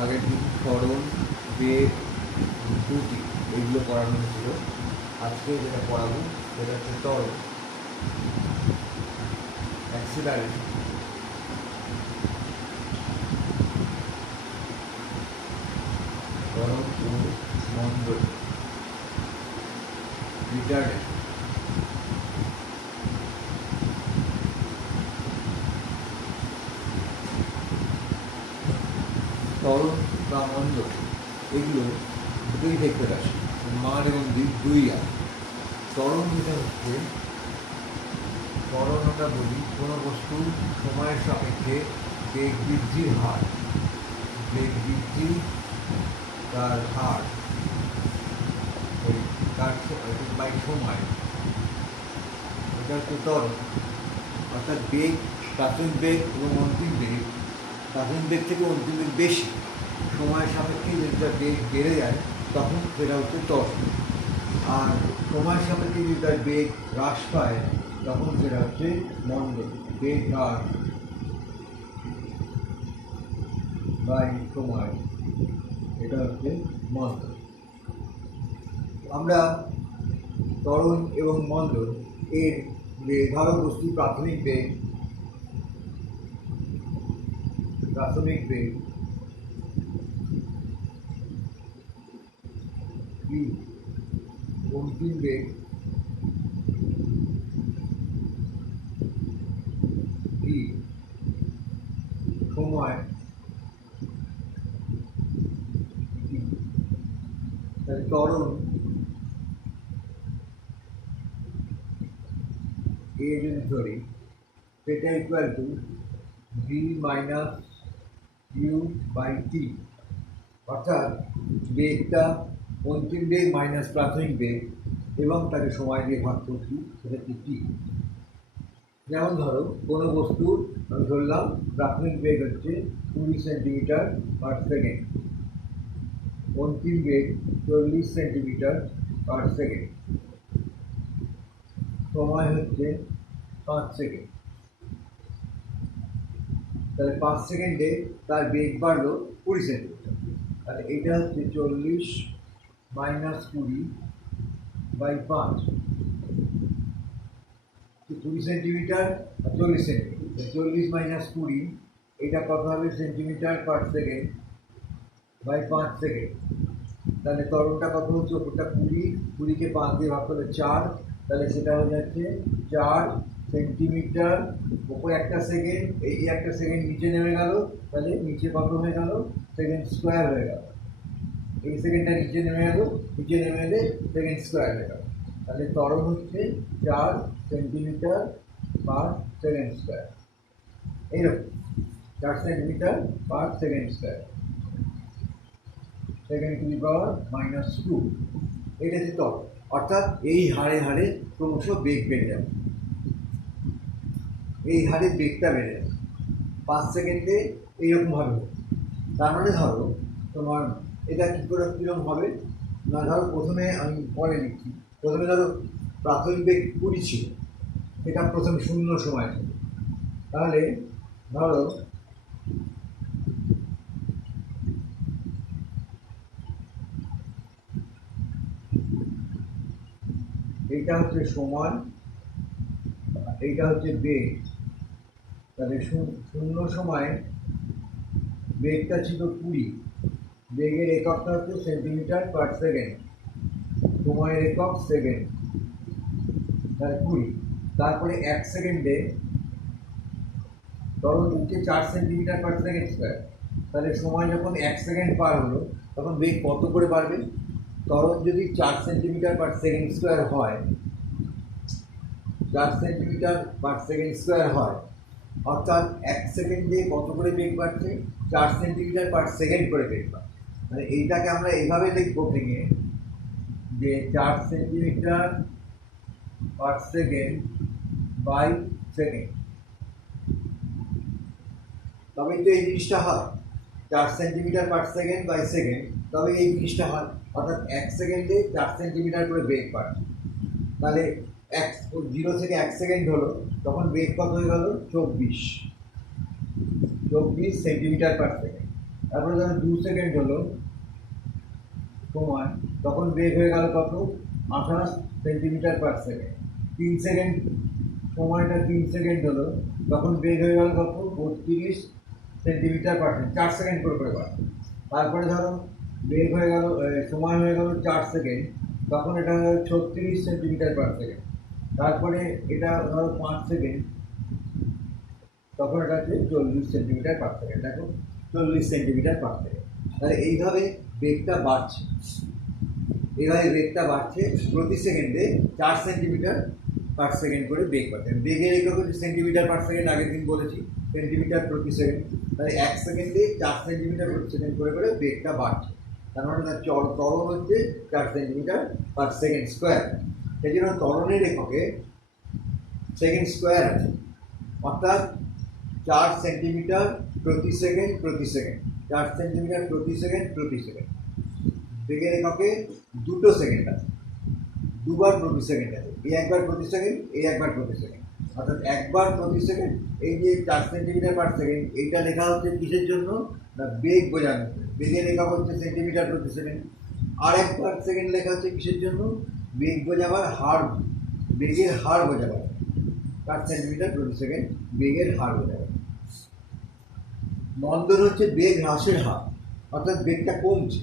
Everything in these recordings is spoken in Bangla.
আগের দিন ত্বরণ, বেগ, দ্রুতি এগুলো পড়ানো হয়েছিল। আজকে যেটা পড়াবো সেটা হচ্ছে ত্বরণ, অ্যাক্সিলারেশন। ত্বরণ ও মণ্ডল, রিটার্ডেশন। ত্বরণ বা মণ্ডল এগুলো দুই ভেক্টর রাশি, মান এবং দিক দুই আছে। ত্বরণ যেটা হচ্ছে, ত্বরণ আমরা বলি কোনো বস্তু সময়ের সাপেক্ষে বেগ বৃদ্ধির হার, বেগ বৃদ্ধি তার হার ওই তার বাই সময়, এটা হচ্ছে ত্বরণ। অর্থাৎ বেগ, প্রাথমিক বেগ এবং অন্তিম বেগ, প্রাথমিক বেগ থেকে অন্তিম বেগ বেশি, সময়ের সাপেক্ষে যদি তার বেগ বেড়ে যায় তখন সেটা হচ্ছে ত্বরণ। আর সময়ের সাপেক্ষে যদি তার বেগ হ্রাস পায় তখন সেটা হচ্ছে মণ্ডল। বেগ হ্রাস বাই সময়, এটা হচ্ছে মণ্ডল। আমরা ত্বরণ এবং মণ্ডল এর ধরো বস্তু প্রাথমিক বেগ, অন্তিম বেগ কি, সময় কি, তাহলে ত্বরণ এ যদি ধরি সেটা equal to V minus U by T. অর্থাৎ বেগটা অন্তিম বেগ মাইনাস প্রাথমিক বেগ এবং তাকে সময় দিয়ে ভাগ করছি, সেটা কি টি। যেমন ধরো কোনো বস্তুর আমি ধরলাম প্রাথমিক বেগ হচ্ছে 20 সেন্টিমিটার পার সেকেন্ড, অন্তিম বেগ 40 সেন্টিমিটার পার সেকেন্ড, সময় হচ্ছে 5 সেকেন্ড। তাহলে 5 সেকেন্ডে তার বেগ বাড়লো 20 সেন্টিমিটার। তাহলে এটা হচ্ছে 40 মাইনাস 20 বাই 5, 20 সেন্টিমিটার আর 40 সেন্টিমিটার। 40 মাইনাস 20, এটা কত হবে centimetre per second by 5 second. তাহলে ত্বরণটা কত হচ্ছে, ওপরটা 20, 20কে 5 দিয়ে ভাগ করলে 4, তাহলে সেটা হয়ে যাচ্ছে 4 সেন্টিমিটার। ওপরে একটা সেকেন্ড, এই একটা সেকেন্ড নিচে নেমে গেল, তাহলে নিচে কত হয়ে গেল, সেকেন্ড স্কোয়ার হয়ে গেল। এই সেকেন্ডটা নিচে নেমে গেল, নিচে নেমে এলে সেকেন্ড স্কোয়ার হয়ে গেল। তাহলে ত্বরণ হচ্ছে 4 সেন্টিমিটার পার সেকেন্ড স্কোয়ার, এইরকম 4 centimetre per second square, second to the power -2। এটা হচ্ছে ত্বরণ। অর্থাৎ এই হারে হারে ক্রমশ বেগ বেড়ে যাবে, এই হারে বেগটা বেড়ে যাবে 5 সেকেন্ডে এইরকমভাবে। তার মানে ধরো তোমার এটা কী করে কীরকম হবে না, ধরো প্রথমে আমি পরে লিখছি। প্রথমে ধরো প্রাথমিক বেগ 20 ছিল, এটা প্রথমে শূন্য সময় ছিল। তাহলে ধরো এইটা হচ্ছে সময়, এইটা হচ্ছে বেগ। তাহলে শূন্য সময়ে বেগটা ছিল 20, বেগের এককটা হচ্ছে সেন্টিমিটার পার সেকেন্ড, সময়ের একক সেকেন্ড, তাহলে 20। তারপরে 1 সেকেন্ডে ত্বরণ উঠছে 4 সেন্টিমিটার পার সেকেন্ড স্কোয়ার। তাহলে সময় যখন 1 সেকেন্ড পার হলো তখন বেগ কত করে বাড়বে, ত্বরণ যদি 4 সেন্টিমিটার পার সেকেন্ড স্কোয়ার হয়, 4 সেন্টিমিটার পার সেকেন্ড স্কোয়ার হয়, অর্থাৎ 1 সেকেন্ডে কত করে বেগ বাড়ছে, 4 সেন্টিমিটার পার সেকেন্ড করে বেগ বাড়ছে। মানে এইটাকে আমরা এইভাবে লিখবো ভেঙে, যে 4 centimetre per second by second. তবেই তো এই জিনিসটা হয়, 4 centimetre per second by second, তবে এই জিনিসটা হয়। অর্থাৎ 1 সেকেন্ডে 4 সেন্টিমিটার করে বেগ বাড়ছে। তাহলে 0 থেকে 1 সেকেন্ড হলো, তখন বেগ কত হয়ে গেল, 24 সেন্টিমিটার পার সেকেন্ড। তারপরে যখন 2 সেকেন্ড হলো সময়, তখন বেগ হয়ে গেল কত? 28 সেন্টিমিটার/সেকেন্ড। 3 সেকেন্ড, সময়টা 3 সেকেন্ড হলো, তখন বেগ হয়ে গেল কত? 32 সেন্টিমিটার/সেকেন্ড। 4 সেকেন্ড করে করে বার। তারপরে ধরো বেগ হয়ে গেল, সময় হয়ে গেল 4 সেকেন্ড, তখন এটা হয়ে গেল 36 সেন্টিমিটার/সেকেন্ড। তারপরে এটা ধরো 5 সেকেন্ড, তখন এটা হচ্ছে 40 সেন্টিমিটার/সেকেন্ড। দেখো 40 সেন্টিমিটার/সেকেন্ড। তাহলে এইভাবে বেগটা বাড়ছে, এইভাবে বেগটা বাড়ছে প্রতি সেকেন্ডে 4 সেন্টিমিটার/সেকেন্ড করে বেগ বাড়ছে। বেগের একক হচ্ছে সেন্টিমিটার/সেকেন্ড, আগের দিন বলেছি সেন্টিমিটার/সেকেন্ড। তাহলে 1 সেকেন্ডে 4 সেন্টিমিটার/সেকেন্ড করে করে বেগটা বাড়ছে। তার মানে তার ত্বরণ হচ্ছে 4 সেন্টিমিটার/সেকেন্ড স্কোয়ার। সেই জন্য ত্বরণের এককে সেকেন্ড স্কোয়ার আছে, অর্থাৎ 4 সেন্টিমিটার/সেকেন্ড প্রতি সেকেন্ড। 4 সেন্টিমিটার/সেকেন্ড। বেগের এককে 2 সেকেন্ড আছে, 2বার প্রতি সেকেন্ড আছে। এই 1বার প্রতি সেকেন্ড, এই 1বার প্রতি সেকেন্ড, অর্থাৎ 1বার প্রতি সেকেন্ড। এই যে 4 সেন্টিমিটার/সেকেন্ড, এইটা লেখা হচ্ছে কিসের জন্য? না, বেগ বোঝানো। বেগের একক হচ্ছে সেন্টিমিটার/সেকেন্ড। আর 1/সেকেন্ড লেখা হচ্ছে কিসের জন্য? বেগ বোঝাবার হার, বেগের হার বোঝাবার। 4 সেন্টিমিটার/সেকেন্ড বেগের হার বোঝাবার। মন্দন হচ্ছে বেগ হ্রাসের হার, অর্থাৎ বেগটা কমছে।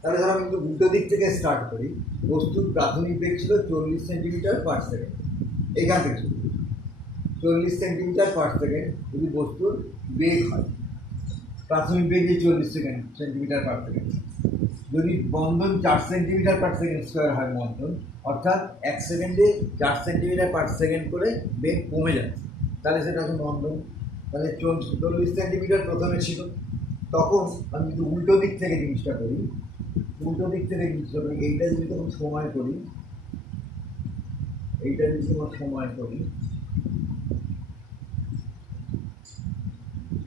তাহলে ধরো আমি কিন্তু উল্টো দিক থেকে স্টার্ট করি। বস্তুর প্রাথমিক বেগ ছিল 40 সেন্টিমিটার/সেকেন্ড, এখান থেকে 40 সেন্টিমিটার/সেকেন্ড যদি বস্তুর বেগ হয়, প্রাথমিক বেগ যে 40 সেন্টিমিটার/সেকেন্ড। যদি বন্ধন 4 সেন্টিমিটার/সেকেন্ড স্কোয়ার হয় বন্ধন, অর্থাৎ 1 সেকেন্ডে 4 সেন্টিমিটার/সেকেন্ড করে বেগ কমে যাচ্ছে, তাহলে সেটা হচ্ছে বন্ধন। তাহলে 40 সেন্টিমিটার প্রথমে ছিল, তখন আমি যদি উল্টো দিক থেকে জিনিসটা করি, এইটা যদি তখন সময় করি, এইটা যদি তোমার সময় করি,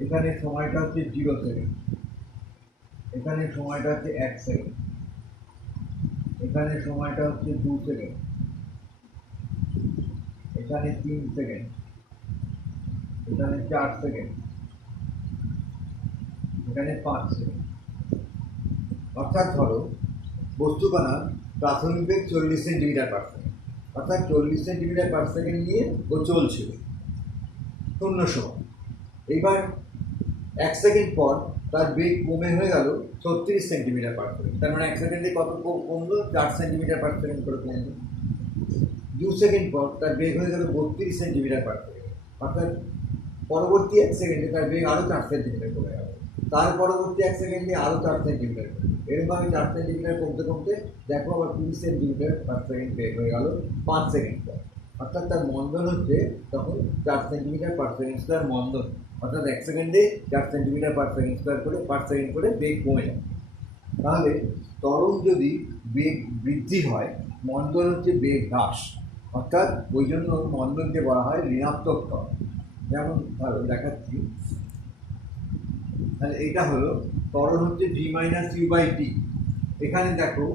এখানে সময়টা হচ্ছে 0 সেকেন্ড, এখানে সময়টা হচ্ছে 1 সেকেন্ড, এখানে সময়টা হচ্ছে 2 সেকেন্ড, এখানে 3 সেকেন্ড, এখানে 4 সেকেন্ড, এখানে 5 সেকেন্ড। অর্থাৎ ধরো বস্তুকণার প্রাথমিক বেগ 40 সেন্টিমিটার/সেকেন্ড, অর্থাৎ 40 সেন্টিমিটার/সেকেন্ড নিয়ে ও চলছিল 0 সময়। এইবার 1 সেকেন্ড পর তার বেগ কমে হয়ে গেল 36 সেন্টিমিটার/সেকেন্ড। তার মানে 1 সেকেন্ডে কত কমলো? 4 সেন্টিমিটার/সেকেন্ড করে কমলো। 2 সেকেন্ড পর তার বেগ হয়ে গেল 32 সেন্টিমিটার/সেকেন্ড, অর্থাৎ পরবর্তী 1 সেকেন্ডে তার বেগ আরও 4 সেন্টিমিটার কমে গেল। তার পরবর্তী 1 সেকেন্ডে আরও 4 সেন্টিমিটার করে, এরকমভাবে 4 সেন্টিমিটার কমতে কমতে দেখো আবার 20 সেন্টিমিটার/সেকেন্ড বেগ হয়ে গেল 5 সেকেন্ড পর। অর্থাৎ তার মন্দন হচ্ছে তখন 4 সেন্টিমিটার/সেকেন্ড স্কোয়ার মন্দন, অর্থাৎ 1 সেকেন্ডে 4 সেন্টিমিটার/সেকেন্ড স্কোয়ার করে 5 সেকেন্ড করে বেগ কমে যায়। তাহলে ত্বরণ যদি বেগ বৃদ্ধি হয়, মন্দন হচ্ছে বেগ হ্রাস, অর্থাৎ ওই জন্য মন্দনকে বলা হয় ঋণাত্মক ত্বরণ। যেমন ধরো দেখাচ্ছি, তাহলে এটা হলো ত্বরণ হচ্ছে v-u/t। এখানে দেখো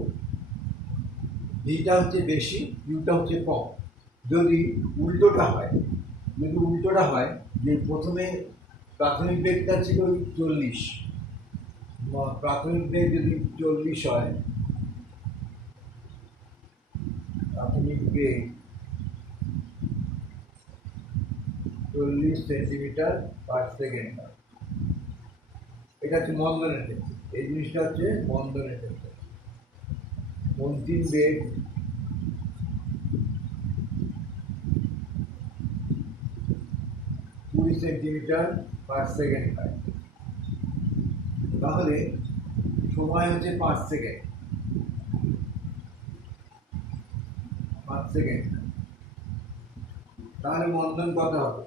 ভিটা হচ্ছে বেশি, ইউটা হচ্ছে কম। যদি উল্টোটা হয়, যে প্রথমে প্রাথমিক বেগটা ছিল 40, প্রাথমিক বেগ যদি 40 হয়, প্রাথমিক বেগ 40 সেন্টিমিটার/সেকেন্ড হয়, এটা হচ্ছে মন্দনের ক্ষেত্রে। এই জিনিসটা হচ্ছে মন্দনের ক্ষেত্রে। অন্তিম বেগ 20 সেন্টিমিটার/সেকেন্ড হয়। তাহলে সময় হচ্ছে 5 সেকেন্ড, তাহলে মন্দন কত হবে?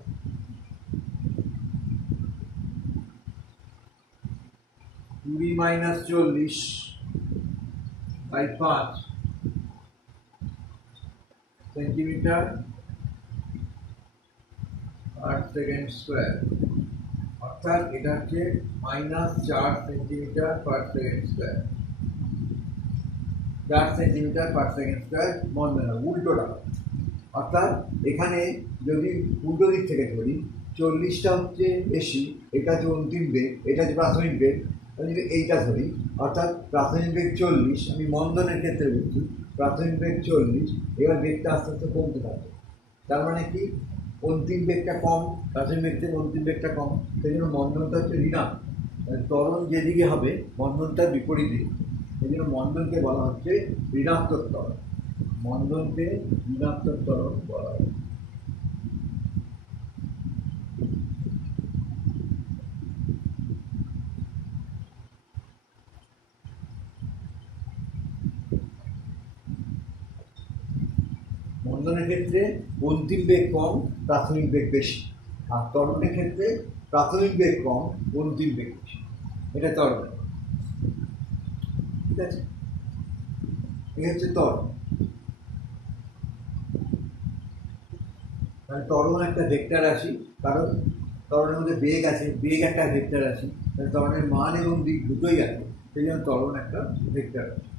20 - 40/5 সেন্টিমিটার/সেকেন্ড স্কোয়ার, অর্থাৎ এটা হচ্ছে -4 সেন্টিমিটার/সেকেন্ড স্কোয়ার। 4 সেন্টিমিটার/সেকেন্ড স্কোয়ার মন্দন হবে, উল্টোটা হবে। অর্থাৎ এখানে যদি উল্টো দিক থেকে ধরি, 40টা হচ্ছে বেশি, এটা হচ্ছে অন্তিম বেগ, এটা হচ্ছে প্রাথমিক বেগ, আমি যদি এইটা ধরি, অর্থাৎ প্রাথমিক বেগ 40, আমি মন্দনের ক্ষেত্রে বলছি, প্রাথমিক বেগ 40, এবার বেগটা আস্তে আস্তে কমতে থাকে। তার মানে কি, অন্তিম বেগটা কম, প্রাথমিক বেগ থেকে অন্তিম বেগটা কম, সেই জন্য মন্দনটা হচ্ছে ঋণাত্মক। ত্বরণ যেদিকে হবে মন্দনটার বিপরীতে, সেই জন্য মন্দনকে বলা হচ্ছে ঋণাত্মক ত্বরণ। মন্দনকে ঋণাত্মক ত্বরণ বলা হয়। মন্দনের ক্ষেত্রে অন্তিম বেগ কম, প্রাথমিক বেগ বেশি। আর ত্বরণের ক্ষেত্রে প্রাথমিক বেগ কম, অন্তিম বেগ বেশি। এটা ত্বরণ। ঠিক আছে, এই হচ্ছে ত্বরণ। মানে ত্বরণ একটা ভেক্টর রাশি, কারণ ত্বরণের মধ্যে বেগ আছে, বেগ একটা ভেক্টর রাশি, ত্বরণের মান এবং দিক দুটোই আছে, সেই জন্য ত্বরণ একটা ভেক্টর রাশি।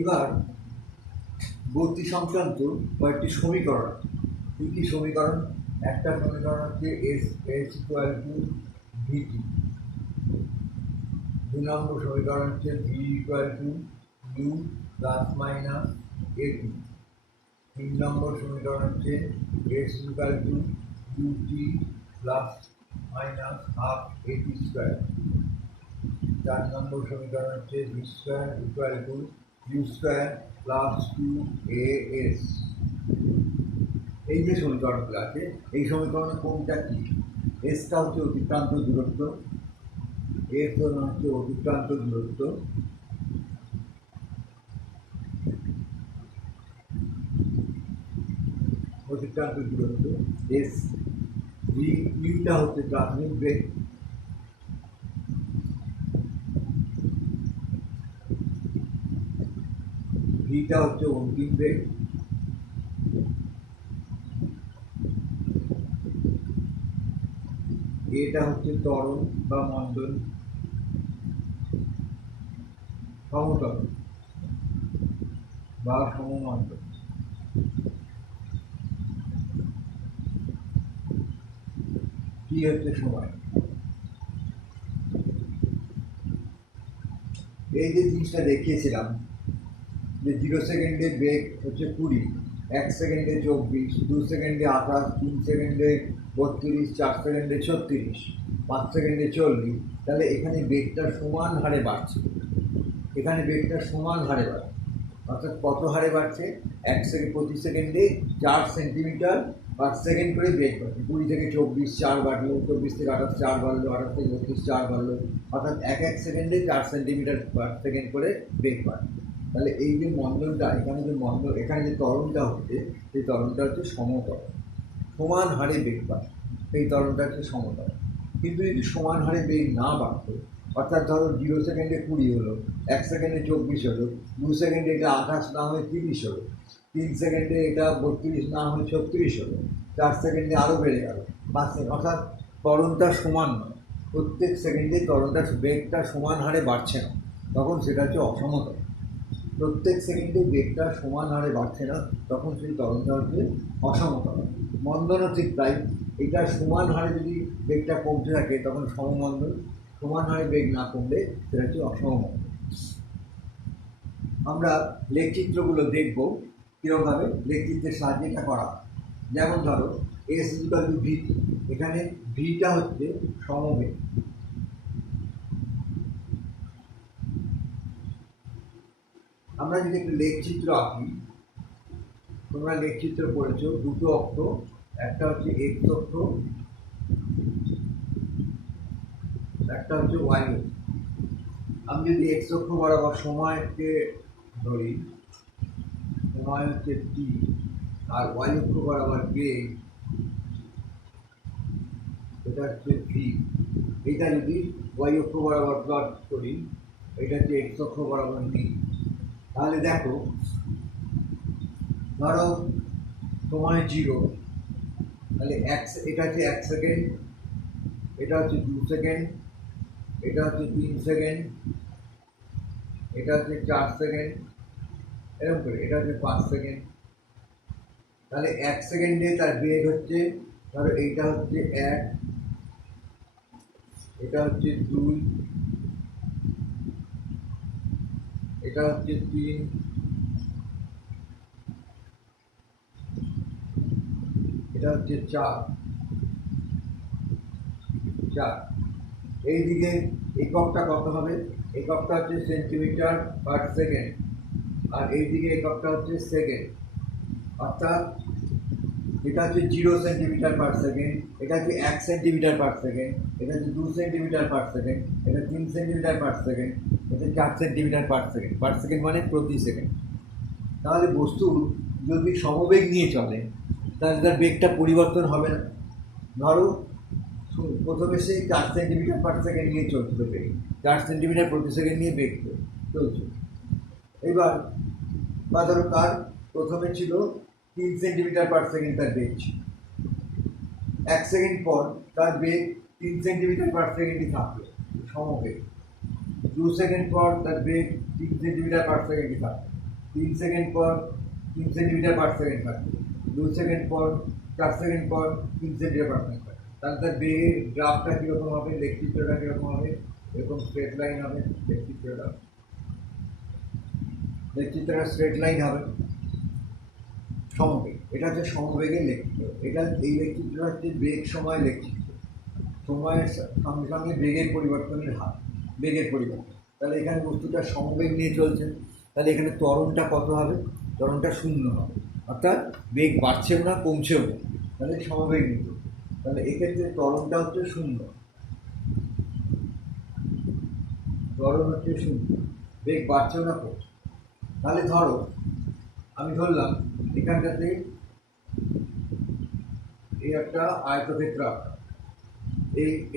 এবার গতি সংক্রান্ত কয়েকটি সমীকরণ আছে। কী কী সমীকরণ? একটা সমীকরণ হচ্ছে s s equal to v t. 2 number সমীকরণ হচ্ছে v equal to you plus minus a t. 3 number সমীকরণ হচ্ছে s equal to u t plus minus half a t square. 4 number সমীকরণ হচ্ছে V square equal to you square plus 2as। এই যে সমীকরণগুলো আছে, এই সমীকরণের কোনটা কি? এসটা হচ্ছে অতিক্রান্ত দূরত্ব, এস হচ্ছে অতিক্রান্ত দূরত্ব, অতিক্রান্ত দূরত্ব এস। ভি ইউটা হচ্ছে প্রাথমিক বেগ, ভিটা হচ্ছে অন্তিম বেগ, এটা হচ্ছে ত্বরণ বা মন্দন সমতল বা সমমণ্ডল। কি হচ্ছে সময়? এই যে জিনিসটা দেখিয়েছিলাম যে 0 সেকেন্ডে বেগ হচ্ছে 20, 1 সেকেন্ডে 24, 2 সেকেন্ডে 28, 3 সেকেন্ডে 32, 4 সেকেন্ডে 36, 5 সেকেন্ডে 40, তাহলে এখানে বেগটা সমান হারে বাড়ছে। এখানে বেগটা সমান হারে বাড়ছে, অর্থাৎ কত হারে বাড়ছে? 1 সেকেন্ড প্রতি সেকেন্ডে 4 সেন্টিমিটার পার সেকেন্ড করে বেগ বাড়ছে। 20 থেকে 24 4 বাড়লো, 24 থেকে 28 4 বাড়লো, 28 থেকে 32 4 বাড়লো, অর্থাৎ 1 সেকেন্ডে 4 সেন্টিমিটার পার সেকেন্ড করে বেগ বাড়ে। তাহলে এই যে মণ্ডলটা, এখানে যে মণ্ডল, এখানে যে ত্বরণটা হচ্ছে, সেই ত্বরণটা হচ্ছে সমতল, সমান হারে বেগ বাড়ে, সেই ত্বরণটা হচ্ছে সমতল। কিন্তু যদি সমান হারে বেগ না বাড়তো, অর্থাৎ ধরো 0 সেকেন্ডে 20 হলো, 1 সেকেন্ডে 24 হলো, 2 সেকেন্ডে এটা 28 না হয়ে 30 হলো, 3 সেকেন্ডে এটা 32 না হয়ে 36 হলো, 4 সেকেন্ডে আরও বেড়ে গেল, 5 সেকেন্ড, অর্থাৎ ত্বরণটা সমান নয়, প্রত্যেক সেকেন্ডে ত্বরণটা বেগটা সমান হারে বাড়ছে না, তখন সেটা হচ্ছে অসমতল। প্রত্যেক সেকেন্ডে বেগটা সমান হারে বাড়ছে না, তখন সেই ত্বরণটা হচ্ছে অসমতল। মন্দনও ঠিক তাই, এটা সমান হারে যদি বেগটা কমতে থাকে তখন সমমন্দন, সমান হারে বেগ না কমলে সেটা হচ্ছে অসমমন্দন। আমরা লেখচিত্রগুলো দেখব কীরকমভাবে লেখচিত্রের সাহায্যে এটা করা। যেমন ধরো এস ইকুয়াল টু ভি, এখানে ভিটা হচ্ছে সমবেগ। আমরা যদি একটু লেখচিত্র আঁকি, তোমরা লেখচিত্র পড়েছ, দুটো অক্ষ, একটা হচ্ছে এক্স অক্ষ, একটা হচ্ছে ওয়াই অক্ষ। আমি যদি এক্স অক্ষ বরাবর সময়কে ধরি, সময় হচ্ছে টি, আর ওয়াই অক্ষ বরাবর বেগ, এটা হচ্ছে ভি। এটা যদি ওয়াই অক্ষ বরাবর প্লট করি, এটা হচ্ছে এক্স অক্ষ বরাবর নিই, তাহলে দেখো ধরো সময় 0, তাহলে এটা হচ্ছে 1 সেকেন্ড, এটা হচ্ছে 2 সেকেন্ড, এটা হচ্ছে 3 সেকেন্ড, এটা হচ্ছে 4 সেকেন্ড, এরকম করে এটা হচ্ছে 5 সেকেন্ড। তাহলে 1 সেকেন্ডে তার বেগ হচ্ছে, ধরো এইটা হচ্ছে 1, এটা হচ্ছে 2, এটা হচ্ছে 3, এটা হচ্ছে 4। এইদিকে এককটা কত হবে? এককটা হচ্ছে সেন্টিমিটার পার সেকেন্ড, আর এইদিকে এককটা হচ্ছে সেকেন্ড। অর্থাৎ এটা হচ্ছে 0 সেন্টিমিটার পার সেকেন্ড, এটা হচ্ছে 1 সেন্টিমিটার পার সেকেন্ড, এটা হচ্ছে 2 সেন্টিমিটার পার সেকেন্ড, এটা 3 সেন্টিমিটার পার সেকেন্ড, এটা 4 centimetre per second. Per second মানে প্রতি সেকেন্ড। তাহলে বস্তু যদি সমবেগ নিয়ে চলে তাহলে তার বেগটা পরিবর্তন হবে না। ধরো প্রথমে সে 4 সেন্টিমিটার পার সেকেন্ড নিয়ে চলছিল বেগ, 4 সেন্টিমিটার প্রতি সেকেন্ড নিয়ে বেগ চলছে। এবার বা ধরো তার প্রথমে ছিল 3 সেন্টিমিটার পার সেকেন্ড তার বেগ ছিল, 1 সেকেন্ড পর তার বেগ 3 সেন্টিমিটার পার সেকেন্ডই থাকবে সমবেগ। 2 সেকেন্ড পর তার বেগ 3 সেন্টিমিটার পার সেকেন্ডই থাকবে, 3 সেকেন্ড পর 3 সেন্টিমিটার পার সেকেন্ড থাকবে, 2 সেকেন্ড পর 4 সেকেন্ড পর 3 সেন্টিমিটার পার সেকেন্ড থাকবে। তাহলে তার বেগের গ্রাফটা কীরকম হবে, লেখচিত্রটা কীরকম হবে? এরকম স্ট্রেট লাইন হবে লেখচিত্রটা স্ট্রেট লাইন হবে সমবেগ। এটা হচ্ছে সমবেগের লেখচিত্র। এটা এই লেখচিত্রটা হচ্ছে বেগ সময় লেখচিত্র, সময়ের সঙ্গে সঙ্গে বেগের পরিবর্তনের হার, বেগের পরিবর্তন। তাহলে এখানে বস্তুটা সমবেগ নিয়ে চলছে, তাহলে এখানে ত্বরণটা কত হবে? ত্বরণটা 0 হবে, অর্থাৎ বেগ বাড়ছেও না কমছেও না, তাহলে সমবেগ নিয়ে চলছে। তাহলে এক্ষেত্রে ত্বরণটা হচ্ছে 0, ত্বরণ হচ্ছে 0, বেগ বাড়ছেও না কমছে। তাহলে ধরো আমি ধরলাম এখানটাতে এই একটা আয়তক্ষেত্র আঁকা,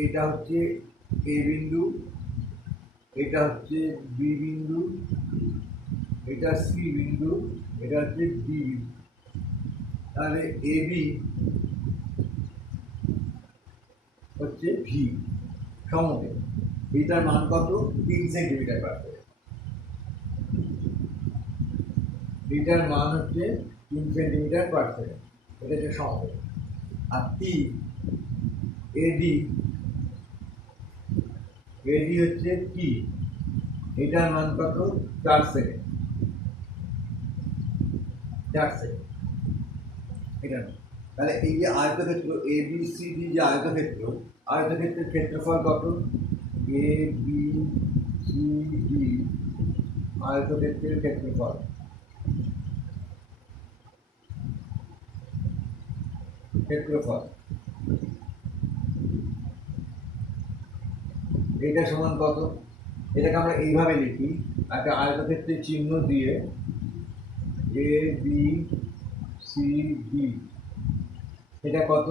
এইটা হচ্ছে এ বিন্দু, এটা হচ্ছে বি বিন্দু, এটা সি বিন্দু, এটা হচ্ছে ডি বিন্দু। তাহলে এ বি হচ্ছে ভি সমবেগ, এটার মান কত? 3 সেন্টিমিটার পার সেকেন্ড, এটার মান হচ্ছে 3 সেন্টিমিটার পার সেকেন্ড, এটা হচ্ছে সমবেগ। আর টি এডি, এডি হচ্ছে টি, এটার মান কত? 4 সেকেন্ড, 4 সেকেন্ড এটা। তাহলে এই যে আয়তক্ষেত্র এ বি সি ডি, যে আয়তক্ষেত্র, আয়তক্ষেত্রের ক্ষেত্রফল কত? এ বি সি ডি আয়তক্ষেত্রের ক্ষেত্রফল, এটা সমান কত? এটাকে আমরা এইভাবে লিখি, একটা আয়তক্ষেত্রের চিহ্ন দিয়ে এ বি সি ডি, এটা কত?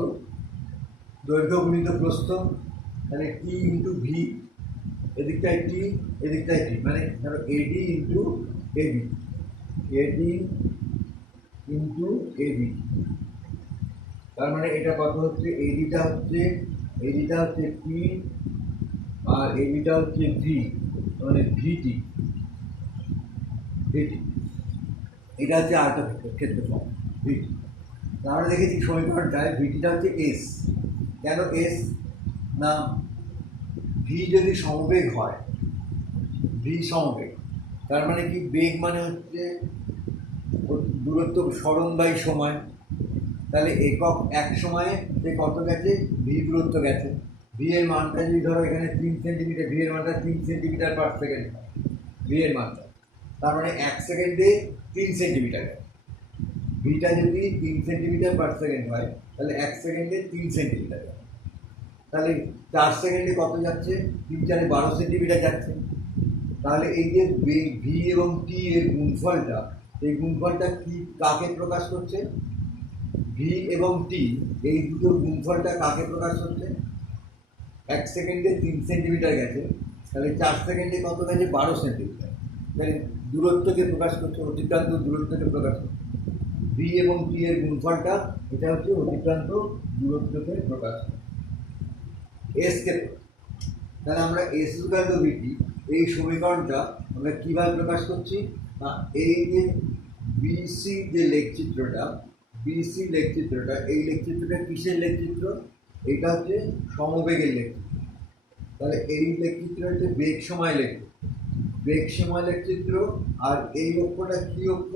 দৈর্ঘ্য গুণিত প্রস্থ, তাহলে টি ইন্টু ভি, এদিকটাই টি এদিকটাই টি, মানে ধরো AD into AB, AD into AB, তার মানে এটা কত হচ্ছে? এডিটা হচ্ছে টি আর এবিটা হচ্ছে ভি, মানে ভিটি, এটা হচ্ছে আয়তক্ষেত্রের ক্ষেত্রফল ভিটি। আমরা দেখেছি সমীকরণটায় ভিটিটা হচ্ছে এস। কেন এস? না, ভি যদি সমবেগ হয়, ভি সমবেগ, তার মানে কি? বেগ মানে হচ্ছে দূরত্ব সরণ বাই সময়। তাহলে একক এক সময়ে যে কত গেছে? ভি দূরত্ব গেছে। ভি এর মানটা যদি ধরো এখানে 3 সেন্টিমিটার, ভি এর মানটা 3 সেন্টিমিটার পার সেকেন্ড, ভি এর মানটা, তার মানে 1 সেকেন্ডে 3 সেন্টিমিটার। ভিটা যদি 3 সেন্টিমিটার পার সেকেন্ড হয় তাহলে 1 সেকেন্ডে 3 সেন্টিমিটার, তাহলে 4 সেকেন্ডে কত যাচ্ছে? 3 4 12 সেন্টিমিটার যাচ্ছে। তাহলে এই যে ভি এবং টি এর গুণফলটা, এই গুণফলটা কি কাকে প্রকাশ করছে? ভি এবং টি এই দুটো গুণফলটা কাকে প্রকাশ করছে? 1 সেকেন্ডে 3 সেন্টিমিটার গেছে, তাহলে 4 সেকেন্ডে কত গেছে? 12 সেন্টিমিটার। তাহলে দূরত্বকে প্রকাশ করছে, অতিক্রান্ত দূরত্বকে প্রকাশ করছে। ভি এবং টি এর গুণফলটা, এটা হচ্ছে অতিক্রান্ত দূরত্বকে প্রকাশ করে। এসকে, তাহলে আমরা এস ইকুয়াল টু ভিটি, এই সমীকরণটা আমরা কীভাবে প্রকাশ করছি? না, এই যে বিসি যে লেখচিত্রটা, বিসি লেখচিত্রটা, এই লেখচিত্রটা কিসের লেখচিত্র? এটা হচ্ছে সমবেগের লেখচিত্র। তাহলে এই লেখচিত্র হচ্ছে বেগ সময় লেখচিত্র, বেগ সময় লেখচিত্র। আর এই অক্ষটা কী অক্ষ?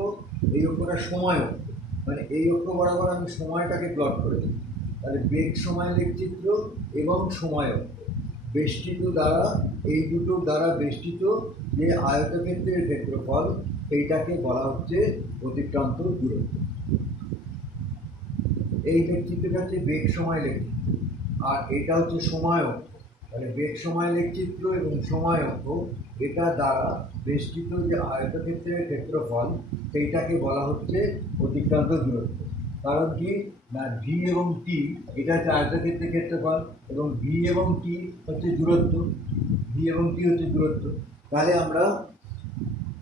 এই অক্ষটা সময় অক্ষ, মানে এই অক্ষ বরাবর আমি সময়টাকে প্লট করেছি। তাহলে বেগ সময় লেখচিত্র এবং সময় অক্ষ বেষ্টিত দ্বারা, এই দুটো দ্বারা বেষ্টিত যে আয়তক্ষেত্রের ক্ষেত্রফল, এইটাকে বলা হচ্ছে অতিক্রান্ত দূরত্ব। এই লেখচিত্রটা হচ্ছে বেগ সময় লেখচিত্র, আর এটা হচ্ছে সময় অক্ষ। তাহলে বেগ সময় লেখচিত্র এবং সময় অক্ষ, এটা দ্বারা বেষ্টিত যে আয়তক্ষেত্রের ক্ষেত্রফল, সেইটাকে বলা হচ্ছে অতিক্রান্ত দূরত্ব। কারণ কি না, ভি এবং টি এটা হচ্ছে আয়তক্ষেত্রের ক্ষেত্রফল, এবং ভি এবং টি হচ্ছে দূরত্ব, ভি এবং টি হচ্ছে দূরত্ব। তাহলে আমরা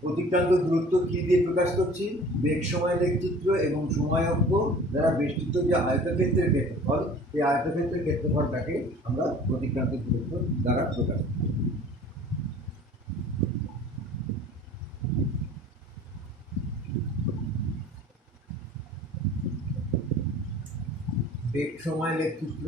অতিক্রান্ত দূরত্ব কী দিয়ে প্রকাশ করছি? বেগ সময় লেখচিত্র এবং সময় অক্ষ দ্বারা বেষ্টিত যে আয়তক্ষেত্রের ক্ষেত্রফল, সেই আয়তক্ষেত্রের ক্ষেত্রফলটাকে আমরা অতিক্রান্ত দূরত্ব দ্বারা প্রকাশ করছি। বেগ সময় লেখচিত্র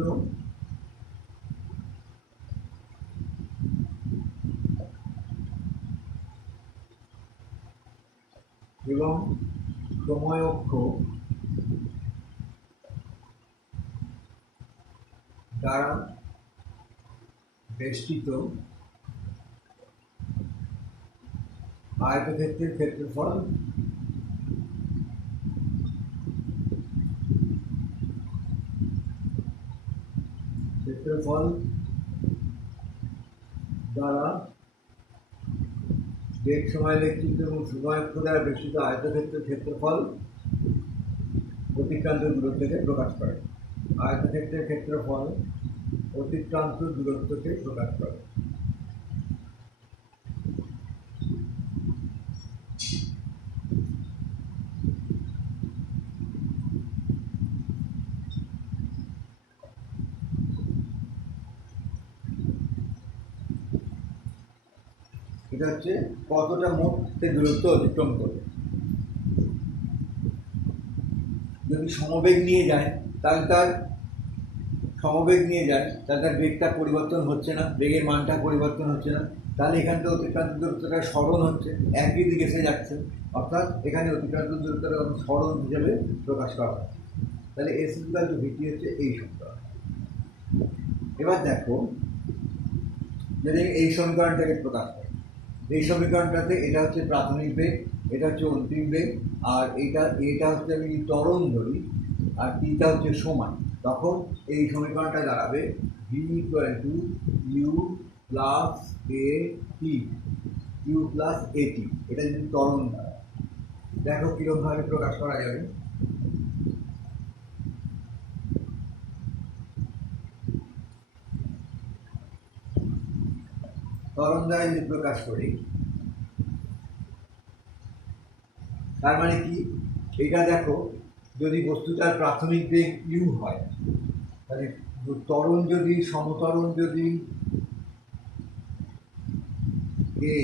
এবং সময় অক্ষ দ্বারা বেষ্টিত আয়তক্ষেত্রের ক্ষেত্রফল দ্বারা বেগ সময় লেখচিত্র এবং সময় অক্ষ দ্বারা বেষ্টিত আয়তক্ষেত্রের ক্ষেত্রফল অতিক্রান্ত দূরত্বকে প্রকাশ করে। আয়তক্ষেত্রের ক্ষেত্রফল অতিক্রান্ত দূরত্বকে প্রকাশ করে। এটা হচ্ছে কতটা মোট দূরত্ব অতিক্রম করবে। যদি সমবেগ নিয়ে যায়, তাহলে তার বেগটা পরিবর্তন হচ্ছে না, বেগের মানটা পরিবর্তন হচ্ছে না। তাহলে এখান থেকে অতিক্রান্ত দূরত্বটা সরণ হচ্ছে, একই দিকে এসে যাচ্ছে, অর্থাৎ এখানে অতিক্রান্ত দূরত্বটা সরণ হিসেবে প্রকাশ করা হয়। তাহলে এস ইকুয়াল টু ভিটি হচ্ছে এই সমীকরণ। এবার দেখো, যদি এই সমীকরণটাকে প্রকাশ করে, এই সমীকরণটাতে এটা হচ্ছে প্রাথমিক বেগ, এটা হচ্ছে অন্তিম বেগ, আর এটা হচ্ছে আমি ত্বরণ ধরি, আর টিটা হচ্ছে সময়, তখন এই সমীকরণটা দাঁড়াবে V equal to you plus A T, U plus A T. এটা যদি ত্বরণ দাঁড়ায়, দেখো কীরকমভাবে প্রকাশ করা যাবে। ত্বরণ দ্বারা যদি প্রকাশ করি, তার মানে কি? এটা দেখো, যদি বস্তুটার প্রাথমিক বেগ ইউ হয়, তাহলে ত্বরণ যদি সমত্বরণ যদি এ,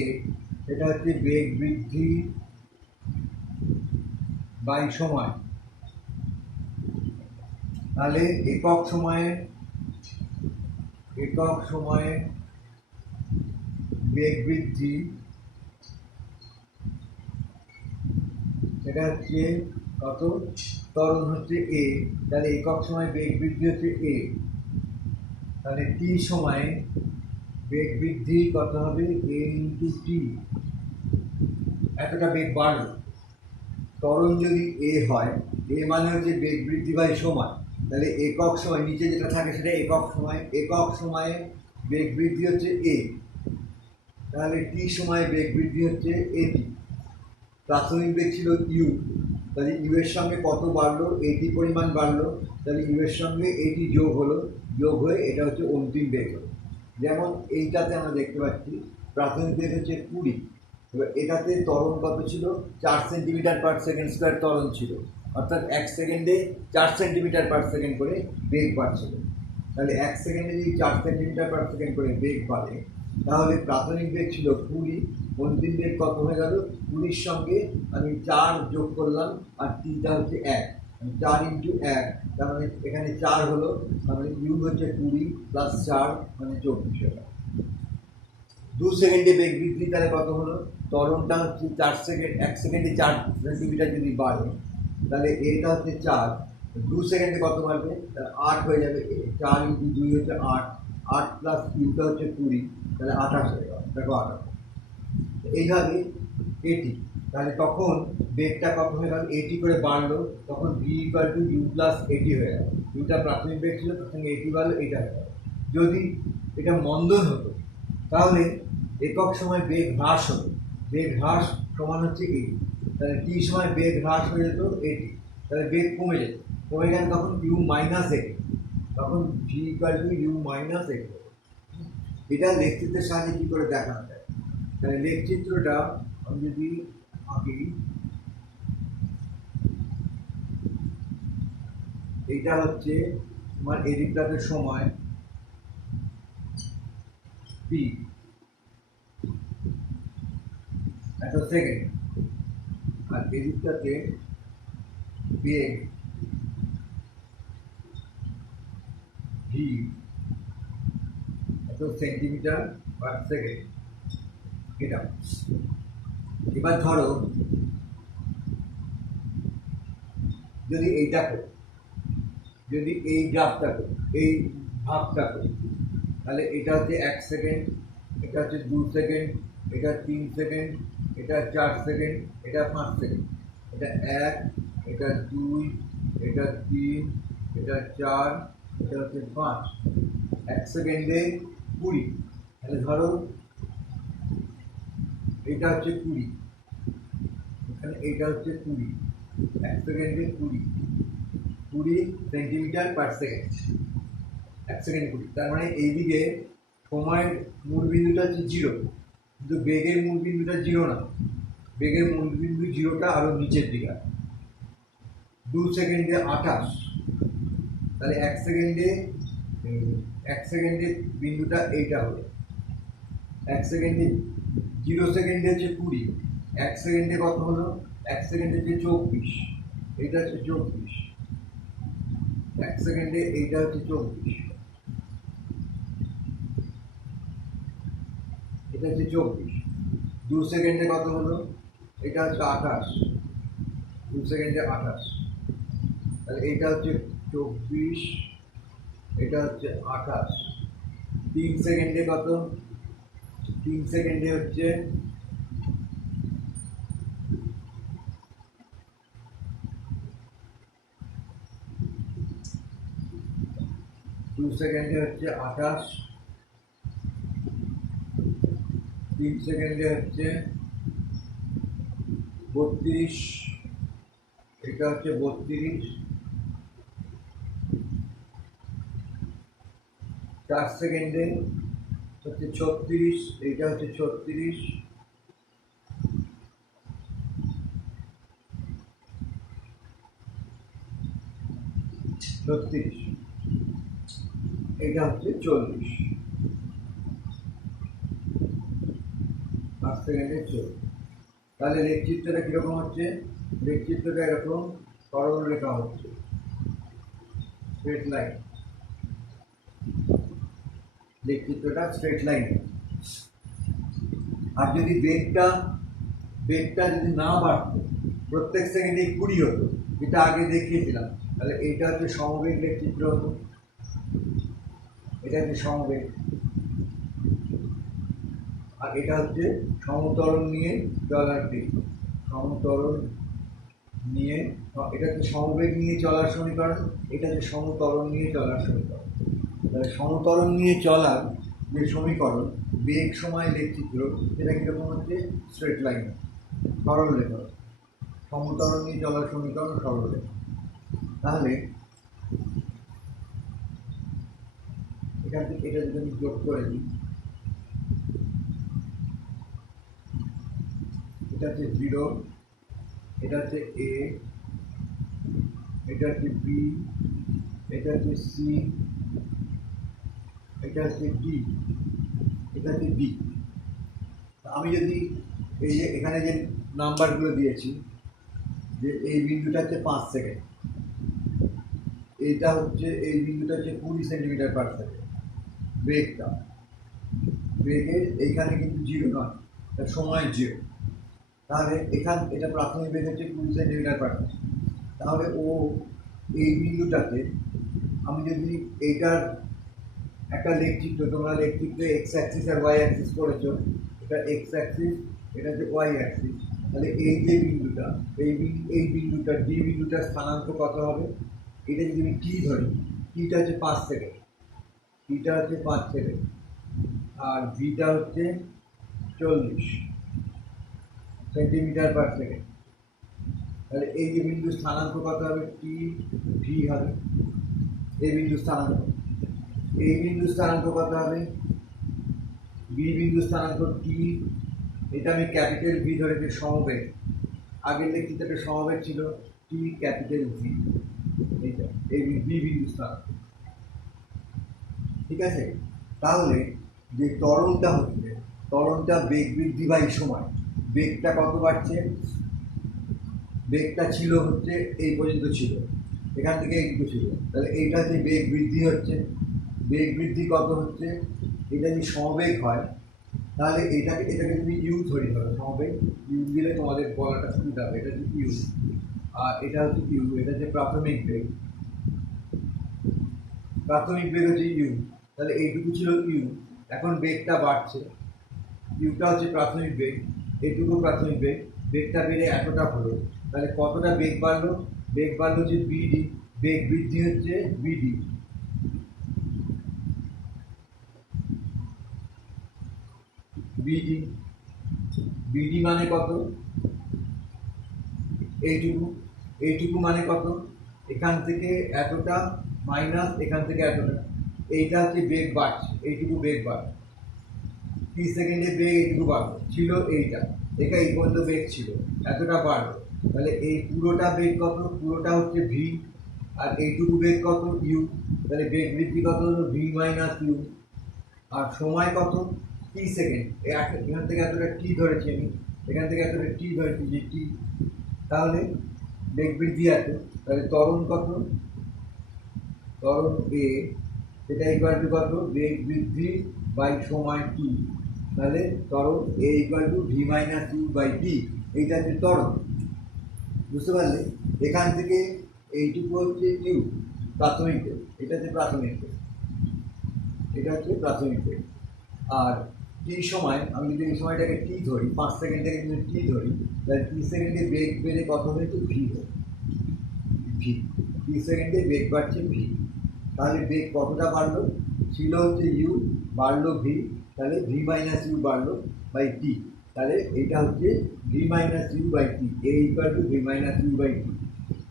এটা হচ্ছে বেগ বৃদ্ধি বাই সময়, তাহলে একক সময়ে বেগ বৃদ্ধি, এটা হচ্ছে কত? ত্বরণ হচ্ছে এ, তাহলে একক সময় বেগ বৃদ্ধি হচ্ছে এ, তাহলে টি সময়ে বেগ বৃদ্ধি কত হবে? এ ইন্টু টি। এতটা বেগ বাড়লো। ত্বরণ যদি এ হয়, এ মানে হচ্ছে বেগ বৃদ্ধি বাই সময়, তাহলে একক সময় নিচে যেটা থাকে সেটা একক সময়ে বেগ বৃদ্ধি হচ্ছে এ, তাহলে টি সময়ে বেগ বৃদ্ধি হচ্ছে এটি। প্রাথমিক বেগ ছিল ইউ, তাহলে ইউ এর সঙ্গে কত বাড়লো? এটি পরিমাণ বাড়লো, তাহলে ইউ এর সঙ্গে এটি যোগ হলো, যোগ হয়ে এটা হচ্ছে অন্তিম বেগ হলো। যেমন এইটাতে আমরা দেখতে পাচ্ছি প্রাথমিক বেগ হচ্ছে 20, এবার এটাতে ত্বরণ কত ছিল, 4 সেন্টিমিটার পার সেকেন্ড স্কোয়ার ত্বরণ ছিল, অর্থাৎ 1 সেকেন্ডে 4 সেন্টিমিটার পার সেকেন্ড করে বেগ বাড়ছিল। তাহলে 1 সেকেন্ডে যদি 4 সেন্টিমিটার পার সেকেন্ড করে বেগ বাড়ে, তাহলে প্রাথমিক বেগ ছিল 20, অন্তিম বেগ কত হয়ে গেল, 20-র সঙ্গে আমি 4 যোগ করলাম, আর 3টা হচ্ছে 1, 4 ইন্টু 1, তার মানে এখানে 4 হলো, তার মানে ইউ হচ্ছে 20 প্লাস 4 মানে 24 হলো। 2 সেকেন্ডে বেগ বৃদ্ধি তাহলে কত হলো, ত্বরণটা হচ্ছে 4 সেকেন্ড, 1 সেকেন্ডে 4 সেন্টিমিটার যদি বাড়ে, তাহলে এটা হচ্ছে 4, 2 সেকেন্ডে কত বাড়বে, 8 হয়ে যাবে, 4 ইন্টু 2 হচ্ছে 8, 8 প্লাস ইউটা হচ্ছে 20, তাহলে 28 হয়ে গেল, দেখো 28। এইভাবে এটি, তাহলে তখন বেগটা কত হয়ে গেল, এটি করে বাড়লো, তখন v equal to you plus a t হয়ে গেল। ইউটা প্রাথমিক বেগ ছিল, তার সঙ্গে এটি বাড়লো, এটা হয়ে গেল। যদি এটা মন্দন হতো তাহলে একক সময় বেগ হ্রাস হতো, বেগ হ্রাস সমান হচ্ছে এটি, তাহলে টি সময় বেগ হ্রাস হয়ে যেত এটি, তাহলে বেগ কমে যেত, কমে গেলে তখন ইউ মাইনাস এটি, তখন v equal to u minus a t. এটা লেখচিত্রের সাহায্যে কী করে দেখানো যায়, তাহলে লেখচিত্রটা আমি যদি আঁকি, এইটা হচ্ছে তোমার এদিকটাতে সময় পি, এত সেকেন্ড, আর এদিকটাতে বেগ ভি এত সেন্টিমিটার পার সেকেন্ড। এটা এবার ধরো যদি এইটা করি, যদি এই গ্রাফটা করি, এই ভাগটা করি, তাহলে এটা হচ্ছে 1 সেকেন্ড, এটা হচ্ছে 2 সেকেন্ড, এটা 3 সেকেন্ড, এটা 4 সেকেন্ড, এটা 5 সেকেন্ড, এটা 1, এটা 2, এটা 3, এটা 4, এটা হচ্ছে 5, 1 সেকেন্ডে 20, তাহলে ধরো এটা হচ্ছে 20, এখানে এইটা হচ্ছে 20, 1 সেকেন্ডে 20 সেন্টিমিটার পার সেকেন্ড, 1 সেকেন্ড 20, তার মানে এইদিকে সময়ের মূল বিন্দুটা হচ্ছে 0, কিন্তু বেগের মূল বিন্দুটা 0 না, বেগের মূল বিন্দু 0টা আরও নিচের দিকে। 2 সেকেন্ডে 28, তাহলে 1 সেকেন্ডে বিন্দুটা এইটা হলো, 1 সেকেন্ডে 0 সেকেন্ডে হচ্ছে 20, 1 সেকেন্ডে কত হলো, 1 সেকেন্ডে হচ্ছে 24, এইটা হচ্ছে 24, 1 সেকেন্ডে এইটা হচ্ছে 24, এটা হচ্ছে 24, 2 সেকেন্ডে কত হলো, এটা হচ্ছে 28, 2 সেকেন্ডে 28, তাহলে এইটা হচ্ছে 24, এটা হচ্ছে 28, 3 সেকেন্ডে কত, 3 সেকেন্ডে হচ্ছে 2 সেকেন্ডে হচ্ছে 28, 3 সেকেন্ডে হচ্ছে 32, এটা হচ্ছে 32, 4 সেকেন্ডে হচ্ছে 36, এইটা হচ্ছে 36, 36, এইটা হচ্ছে 40, 5 সেকেন্ডে 40। তাহলে লেখচিত্রটা কীরকম হচ্ছে, লেখচিত্রটা এরকম সরল রেখা হচ্ছে, স্ট্রেট লাইন, লেখচিত্রটা স্ট্রেট লাইন। আর যদি বেগটা যদি না বাড়তো, প্রত্যেক সেকেন্ডে 20 হতো, যেটা আগে দেখিয়েছিলাম, তাহলে এইটা হচ্ছে সমবেগ লেখচিত্র হতো, এটা হচ্ছে সমবেগ, আর এটা হচ্ছে সমতরণ নিয়ে চলার দিক, সমতরণ নিয়ে, এটা হচ্ছে সমবেগ নিয়ে চলার সমীকরণ, এটা হচ্ছে সমতরণ নিয়ে চলার সমীকরণ। তাহলে সমতরণ নিয়ে চলার যে সমীকরণ, বেগ সময় লেখচিত্র, সেটা কীরকম হচ্ছে, স্ট্রেট লাইন, সরল রেখা, সমতরণ নিয়ে চলার সমীকরণ সরল রেখা। তাহলে এখান থেকে এটা যদি আমি যোগ করে দিই, এটা হচ্ছে 0, এটা হচ্ছে এ, এটা হচ্ছে বি, এটা হচ্ছে সি, এটা হচ্ছে ডি, এটা হচ্ছে ডি। আমি যদি এই যে এখানে যে নাম্বারগুলো দিয়েছি, যে এই বিন্দুটা হচ্ছে 5 সেকেন্ড, এইটা হচ্ছে এই বিন্দুটা হচ্ছে 20 সেন্টিমিটার পার সেকেন্ড বেগটা, বেগের এইখানে কিন্তু 0 নয়, তার সময় 0। তাহলে এটা প্রাথমিক বেগ হচ্ছে 20 সেন্টিমিটার পার সেকেন্ড। তাহলে ও এই বিন্দুটাতে আমি যদি এইটার একটা লেখচিত্র, তোমরা লেখচিত্রে এক্স অ্যাক্সিস আর ওয়াই অ্যাক্সিস করেছো, এটা এক্স অ্যাক্সিস, এটা হচ্ছে ওয়াই অ্যাক্সিস। তাহলে এই যে বিন্দুটা, এই বিন্দুটা ডি বিন্দুটার স্থানাঙ্ক কত হবে? এটা যদি আমি টি ধরি, টিটা হচ্ছে 5 সেকেন্ড, টিটা হচ্ছে 5 সেকেন্ড, আর ভিটা হচ্ছে 40 সেন্টিমিটার পার সেকেন্ড। তাহলে এই যে বিন্দুর স্থানাঙ্ক কত হবে? টি ভি হবে এই বিন্দুর স্থানাঙ্ক। এই বিন্দুর স্থানাঙ্ক কত হবে? বি বিন্দুর স্থানাঙ্ক টি, এটা আমি ক্যাপিটাল ভি ধরেছি, সমবেগ। আগের লেখচিত্রটা সমবেগ ছিল টি ক্যাপিটাল ভি, এইটা এই বি বিন্দুর স্থানাঙ্ক। ঠিক আছে? তাহলে যে ত্বরণটা হচ্ছে, ত্বরণটা বেগ বৃদ্ধি বাই সময়, বেগটা কত বাড়ছে? বেগটা ছিল হচ্ছে এই পর্যন্ত ছিল, এখান থেকে এইটুকু ছিল, তাহলে এইটা যে বেগ বৃদ্ধি হচ্ছে, বেগ বৃদ্ধি কত হচ্ছে? এটা যদি সমবেগ হয়, তাহলে এটাকে তুমি ইউ ধরি ধরো, সমবেগ ইউ দিলে তোমাদের বলাটা সুবিধা হবে। এটা হচ্ছে ইউ, আর এটা হচ্ছে ইউ, এটা হচ্ছে প্রাথমিক বেগ, প্রাথমিক বেগ হচ্ছে ইউ। তাহলে এইটুকু ছিল ইউ, এখন বেগটা বাড়ছে, ইউটা হচ্ছে প্রাথমিক বেগ, এইটুকু প্রাথমিক বেগ, বেগটা বেড়ে এতটা হলো, তাহলে কতটা বেগ বাড়লো? বেগ বাড়লো হচ্ছে বিডি, বেগ বৃদ্ধি হচ্ছে বিডি। বিডি, বিডি মানে কত? এইটুকু, এইটুকু মানে কত? এখান থেকে এতটা মাইনাস এখান থেকে এতটা, এইটা হচ্ছে বেগ বাড়ছে, এইটুকু বেগ বাড়ছে, 30 সেকেন্ডে বেগ এইটুকু বাড়লো, ছিল এইটা, এটা এই পর্যন্ত বেগ ছিল, এতটা বাড়লো। তাহলে এই পুরোটা বেগ কত? পুরোটা হচ্ছে ভি, আর এইটুকু বেগ কত? ইউ। তাহলে বেগ বৃদ্ধি কত হলো? V minus you. আর সময় কত? 30 সেকেন্ড। এখান থেকে এতটা টি ধরেছি আমি, এখান থেকে এতটা টি ধরেছি যে টি। তাহলে বেগ বৃদ্ধি এত, তাহলে ত্বরণ কত? ত্বরণ এ, এটা ইকুয়াল টু কত? বেগ বৃদ্ধি বাই সময় টি। তাহলে ত্বরণ A equal to V minus U by T, এইটা হচ্ছে ত্বরণ। বুঝতে পারলে? এখান থেকে এইটুকু হচ্ছে ইউ, প্রাথমিক বেগ, এটা হচ্ছে প্রাথমিক বেগ, এটা হচ্ছে প্রাথমিক বেগ। আর টি সময়, আমি যদি এই সময়টাকে টি ধরি, 5 সেকেন্ডটাকে যদি টি ধরি, তাহলে 30 সেকেন্ডে বেগ বেড়ে কত হয়েছে? ভি হবে, ভি 30 সেকেন্ডে বেগ বাড়ছে ভি। তাহলে বেগ কতটা বাড়লো? ছিল হচ্ছে ইউ, বাড়লো ভি, তাহলে ভি মাইনাস ইউ বাড়লো বাই টি। তাহলে এইটা হচ্ছে V minus U by T, A equal to V minus U by T.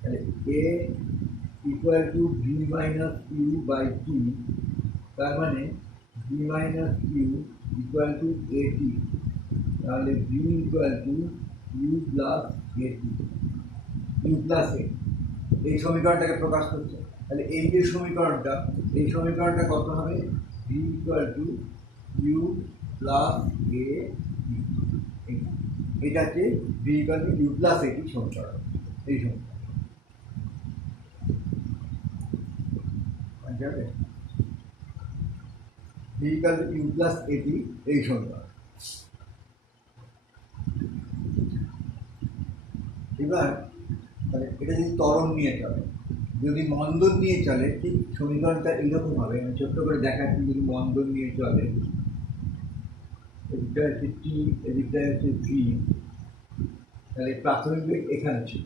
তাহলে A equal to V minus U by T, তার মানে V minus U equal to A T. তাহলে V equal to you plus A T, U plus A, এই সমীকরণটাকে প্রকাশ করছে। তাহলে এই যে সমীকরণটা, এই সমীকরণটা কত হবে? V equal to you plus A, এটাকে V equal to you plus A T সমীকরণ, এই সমীকরণ যাবে V equal to you plus A T, এই সমীকরণ। এবার তাহলে এটা যদি ত্বরণ নিয়ে চলে, যদি মন্দন নিয়ে চলে, ঠিক সমীকরণটা এইরকম হবে। আমি ছোট্ট করে দেখাচ্ছি, যদি মন্দন নিয়ে চলে, এদিকটা হচ্ছে টি, এদিকটা হচ্ছে ভি, তাহলে প্রাথমিক বেগ এখানে ছিল,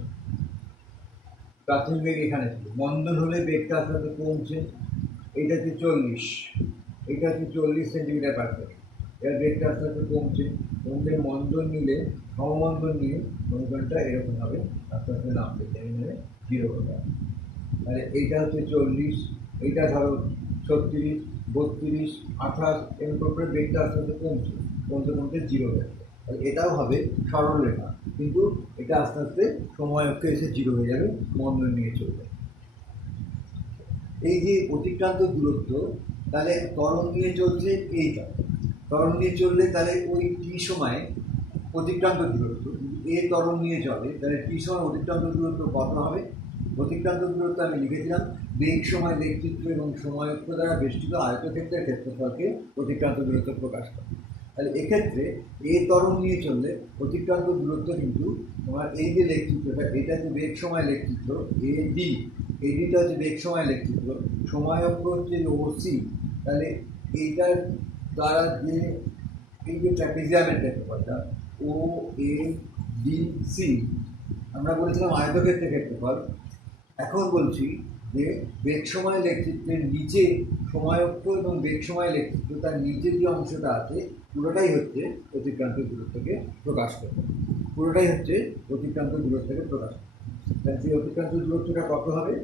প্রাথমিক বেগ এখানে ছিল, মন্দন হলে বেগটা আস্তে আস্তে কমছে, এইটা হচ্ছে 40, এটা হচ্ছে 40 সেন্টিমিটার পার সেকেন্ড, এর বেগটা আস্তে আস্তে কমছে, কমলে মন্দন নিলে, সমমন্দন নিয়ে সমীকরণটা এরকম হবে, আস্তে আস্তে নামবে, নেমে 0 হয়ে যাবে। তাহলে এইটা হচ্ছে 40, এইটা ধরো 36, 32, 28 এরকম করে বেগটা আস্তে আস্তে কমছে, কমতে কমতে জিরো হয়ে যাবে। তাহলে এটাও হবে সরল রেখা, কিন্তু এটা আস্তে আস্তে সময় অক্ষে এসে জিরো হয়ে যাবে, মন্দন নিয়ে চলবে। এই যে অতিক্রান্ত দূরত্ব, তাহলে ত্বরণ নিয়ে চলছে এইটা, ত্বরণ নিয়ে চললে তাহলে ওই টি সময় অতিক্রান্ত দূরত্ব, এ ত্বরণ নিয়ে চলে, তাহলে টি সময় অতিক্রান্ত দূরত্ব কত হবে? অতিক্রান্ত দূরত্ব আমি লিখেছিলাম বেগ সময় লেখচিত্র এবং সময় অক্ষ দ্বারা বেষ্টিত আয়তক্ষেত্রের ক্ষেত্রফলকে অতিক্রান্ত দূরত্ব প্রকাশ করে। তাহলে এক্ষেত্রে এ ত্বরণ নিয়ে চললে অতিক্রান্ত দূরত্ব কিন্তু তোমার এই যে লেখচিত্রটা, এটা হচ্ছে বেগ সময় লেখচিত্র এডি, এডিটা হচ্ছে বেগ সময় লেখচিত্র, সময় অক্ষ হচ্ছে ওসি। তাহলে এইটার দ্বারা যে এই যে ট্র্যাপিজিয়ামের ক্ষেত্রফলটা ও এ ডি সি, আমরা বলেছিলাম আয়তক্ষেত্রের ক্ষেত্রফল। এখন বলছি যে বেগ সময় লেখচিত্রের নিচে সময় অক্ষ এবং বেগ সময় লেখচিত্র তার নিচে যে অংশটা আছে পুরোটাই হচ্ছে অতিক্রান্ত দূরত্বকে প্রকাশ করে, পুরোটাই হচ্ছে অতিক্রান্ত দূরত্বকে প্রকাশ করে। তাহলে সেই অতিক্রান্ত দূরত্বটা কত হবে?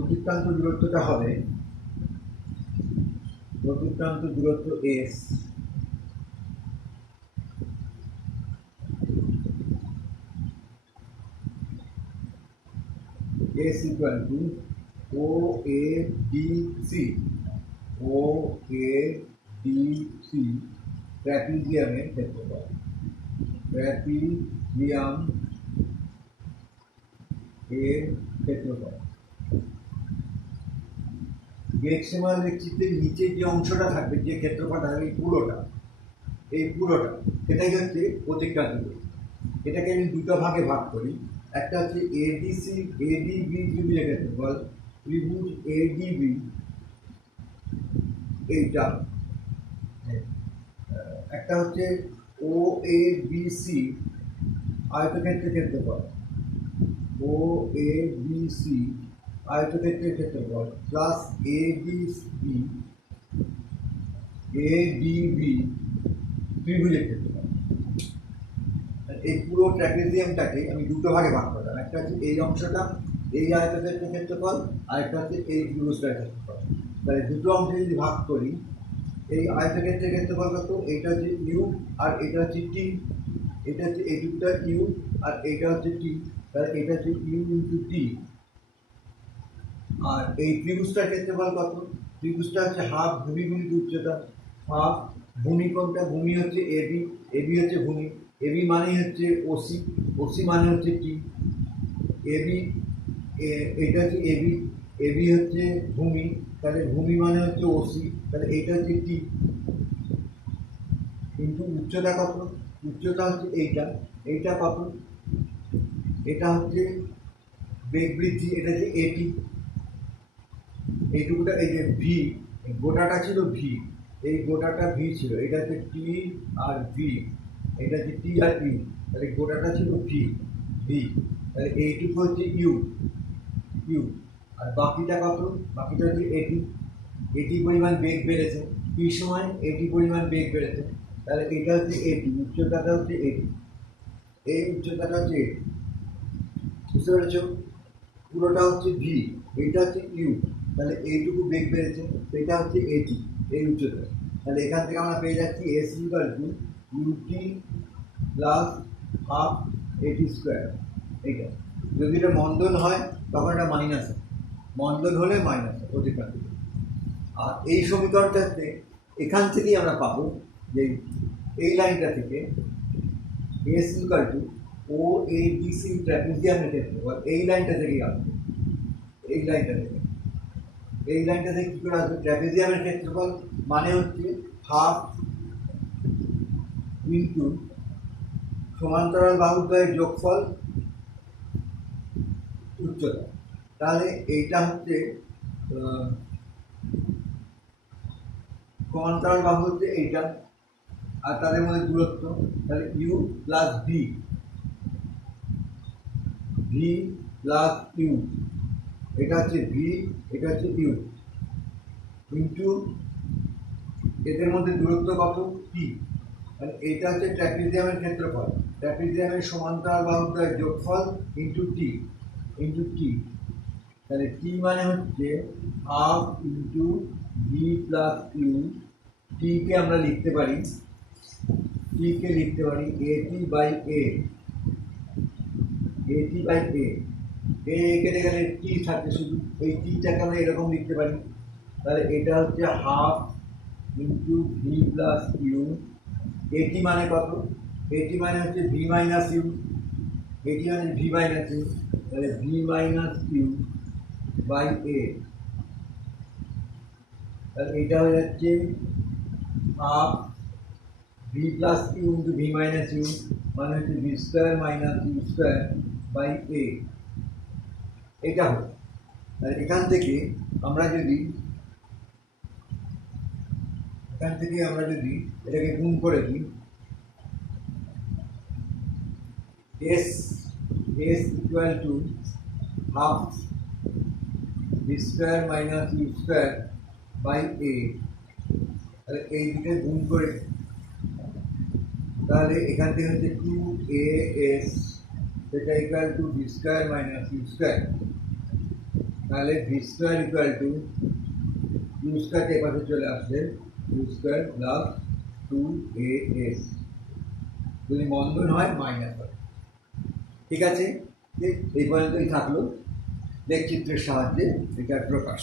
অতিক্রান্ত দূরত্বটা হবে, অতিক্রান্ত দূরত্ব S, S equal to OADC, OADC ট্র্যাপিজিয়ামের ক্ষেত্রফল, ট্র্যাপিজিয়াম এর ক্ষেত্রফল। বেগ সময় লেখচিত্রের নিচে যে অংশটা থাকবে, যে ক্ষেত্রফলটা থাকবে, এই পুরোটা সেটাই হচ্ছে অতিক্রান্ত দূরত্ব। এটাকে আমি দুটো ভাগে ভাগ করি, একটা হচ্ছে এডিসি এডিবি ত্রিভুজের ক্ষেত্রফল, ত্রিভুজ এডিবি এইটা, একটা হচ্ছে ও এ বি সি আয়তক্ষেত্রের ক্ষেত্রফল, ও এ বি সি আয়তক্ষেত্রের ক্ষেত্রফল প্লাস এডিবি এডিবি ত্রিভুজের ক্ষেত্রফল। এই পুরো ট্র্যাপিজিয়ামটাকে আমি দুটো ভাগে ভাগ করলাম, একটা হচ্ছে এই অংশটা এই আয়তক্ষেত্রের ক্ষেত্রফল, আর একটা হচ্ছে এই ত্রিভুজটার ক্ষেত্রফল। তাহলে দুটো অংশে যদি ভাগ করি, এই আয়তক্ষেত্রের ক্ষেত্রফল কত? এইটা হচ্ছে ইউ আর এটা হচ্ছে টি, এটা হচ্ছে এইটুকুটা ইউ আর এইটা হচ্ছে টি, তাহলে এটা হচ্ছে ইউ ইন্টু টি। আর এই ত্রিভুজটার ক্ষেত্রফল কত? ত্রিভুজটা হচ্ছে হাফ ভূমি গুণিত উচ্চতা, হাফ ভূমি কোনটা? ভূমি হচ্ছে এবি, এবি হচ্ছে ভূমি, এবি মানে হচ্ছে ওসি, ওসি মানে হচ্ছে টি, এবি এটা হচ্ছে এবি, এবি হচ্ছে ভূমি, তাহলে ভূমি মানে হচ্ছে ওসি, তাহলে এইটা হচ্ছে টি। কিন্তু উচ্চতা কত? উচ্চতা হচ্ছে এইটা, এইটা কত? এটা হচ্ছে বেগ বৃদ্ধি, এটা হচ্ছে এটি, এইটুকুটা এই যে ভি, গোটাটা ছিল ভি, এই গোটাটা ভি ছিল, এটা হচ্ছে টি আর ভি, এটা হচ্ছে টি আর ইউ, তাহলে গোটাটা ছিল ভি ভি, তাহলে এইটুকু হচ্ছে ইউ ইউ, আর বাকিটা কত? বাকিটা হচ্ছে এটি, এটি পরিমাণ বেগ বেড়েছে, টি সময় এটি পরিমাণ বেগ বেড়েছে, তাহলে এটা হচ্ছে এটি, উচ্চতাটা হচ্ছে এটি, এই উচ্চতাটা হচ্ছে এটি, বুঝতে পেরেছ? পুরোটা হচ্ছে ভি, এইটা হচ্ছে ইউ, তাহলে এইটুকু বেগ বেড়েছে, সেটা হচ্ছে এটি, এই উচ্চতা। তাহলে এখান থেকে আমরা পেয়ে যাচ্ছি s equal to u t plus half a t square. এইটা যদি এটা মন্দন হয় তখন এটা মাইনাস, মন্দন হলে মাইনাস অতিক্রান্ত। আর এই সমীকরণটাতে এখান থেকেই আমরা পাবো যে এই লাইনটা থেকে S equal to O A B C ট্র্যাপিজিয়ামের ক্ষেত্রফল, এই লাইনটা থেকেই আসবে, এই লাইনটা থেকে, এই লাইনটা থেকে কী করে আসবে? ট্র্যাপিজিয়ামের ক্ষেত্রফল মানে হচ্ছে হাফ ইন্টু সমান্তরাল বাহুদ্বয়ের যোগফল উচ্চতা। তাহলে এইটা হচ্ছে সমান্তরাল বাহু হচ্ছে এইটা, আর তাদের মধ্যে দূরত্ব, তাহলে u plus v, v plus u, এটা হচ্ছে ভি, এটা হচ্ছে ইউ, ইন্টু এদের মধ্যে দূরত্ব কত? টি। মানে এটা হচ্ছে ট্র্যাপিজিয়ামের ক্ষেত্রফল, ট্র্যাপিজিয়ামের সমান্তরাল বাহুদ্বয়ের যোগফল ইন্টু টি। তাহলে টি মানে হচ্ছে half into v plus u. টিকে আমরা লিখতে পারি এটি বাই এ কেটে গেলে টি থাকে, শুধু এই টিটাকে আমরা এরকম লিখতে পারি। তাহলে এটা হচ্ছে half into v plus u. এটি মানে কত? এটি মানে হচ্ছে ভি মাইনাস ইউ, এটি মানে ভি মাইনাস ইউ। তাহলে V minus U by A. তাহলে এটা হয়ে যাচ্ছে half V plus U into V minus U, মানে হচ্ছে V square minus U square by A. এটা হলো। তাহলে এখান থেকে আমরা যদি এটাকে গুণ করে দিই, S equal to half V square minus U square by A. তাহলে এই দুটো গুণ করে, তাহলে এখান থেকে হচ্ছে 2as, সেটা equal to V square minus U square. তাহলে V square equal to you square এ পাশে চলে আসবে, ইউ স্কোয়ার প্লাস 2as, যদি বন্ধন হয় মাইনাস হয়। ঠিক আছে, এই পর্যন্তই থাকলো লেখচিত্রের সাহায্যে এটার প্রকাশ।